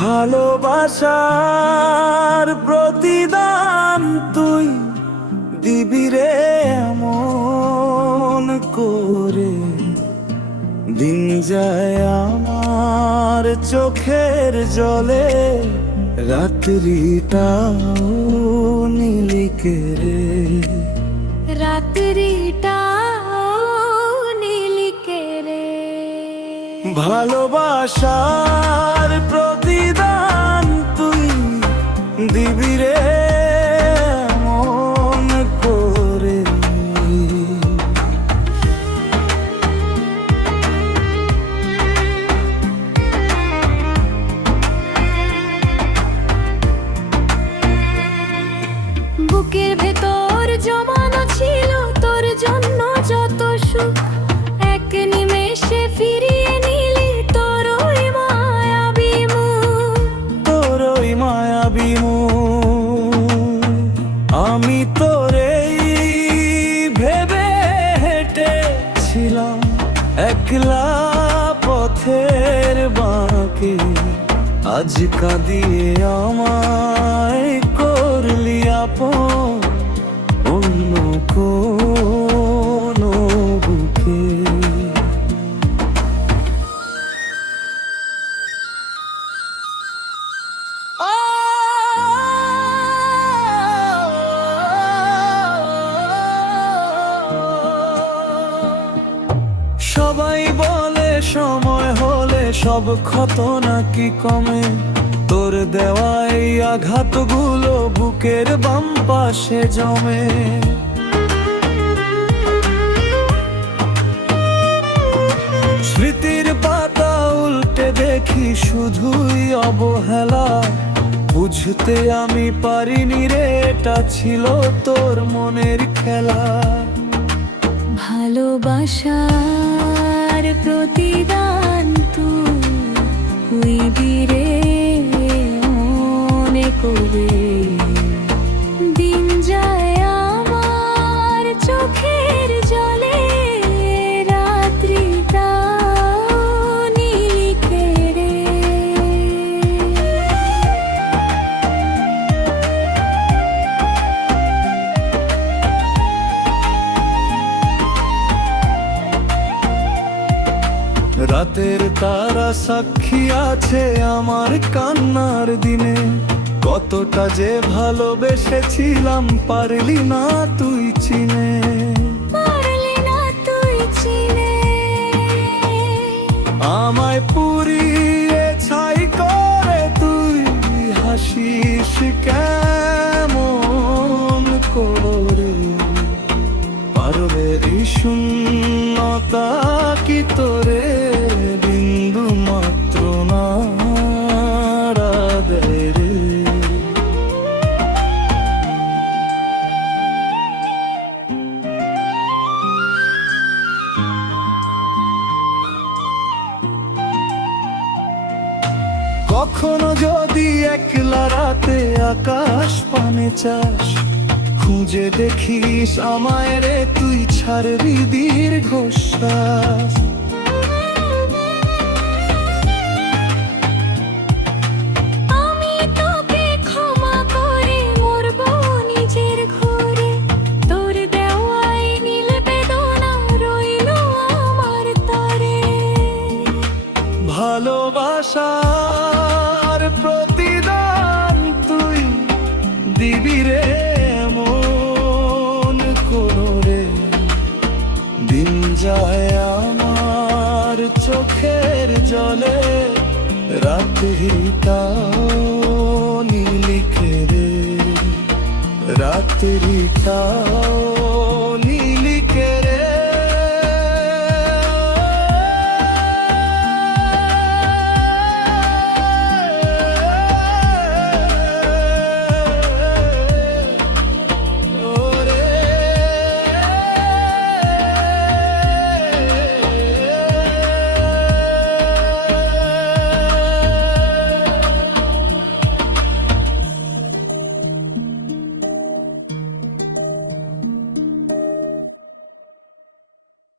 ভালোবাসার প্রতিদান তুই দিবি রে এমন করে। দিন যায় আমার চোখের জলে, রাত্রিটাও নীলিকে রে। রাত্রিটাও নীলিকে রে। ভালোবাসার প্রতিদান তুই দিবি রে এমন করে। বুকের ভেতর জমানো ছিল তোর জন্য যত সুখ, এক নিমেষে ফিরিয়ে নিলি তোর ওই মায়াবী মুখ। তোর ওই মায়াবী মুখ আমি তোরেই ভেবে হেঁটেছিলাম একলা পথের বাঁকে। আজ কাঁদিয়ে আমায় করলি আপন অন্য কোনো বুকে। সবাই বলে সময় হলে সব ক্ষত নাকি কমে, তোর দেওয়া এই আঘাতগুলো বুকের বাম পাশে জমে। স্মৃতির পাতা উল্টে দেখি শুধুই অবহেলা, বুঝতে আমি পারিনি রে এটা ছিল তোর মনের খেলা। ভালোবাসার প্রতিদান তুই দিরে মনে করে। দিন যায় আমার চোখের জলে, রাত্রিটাও নীলিকে রে। রাতের তারা সাক্ষী আছে আমার কান্নার দিনে, কতটা যে ভালোবেসেছিলাম পারলি না তুই চিনে। পারলি না তুই চিনে। আমায় পুড়িয়ে ছাই করে তুই হাসিস কেমন করে। পারবে এই শূন্যতা কি তোরে বিন্দু মাত্র নাড়াবে রে। কখনো যদি একলা রাতে আকাশ পানে চাস, খুঁজে দেখিস আমায় রে তুই ছাড়বি দীর্ঘশ্বাস। আমি তোকে ক্ষমা করে মরব নিজের ঘরে, তোর দেওয়াই নীল বেদনা রইল আমার তরে। ভালোবাসার প্রতিদান তুই দিবি রে মন করে। দিন যায় আমার চোখের জলে, রাত্রিটাও নীলিকে রে। রাত্রিটাও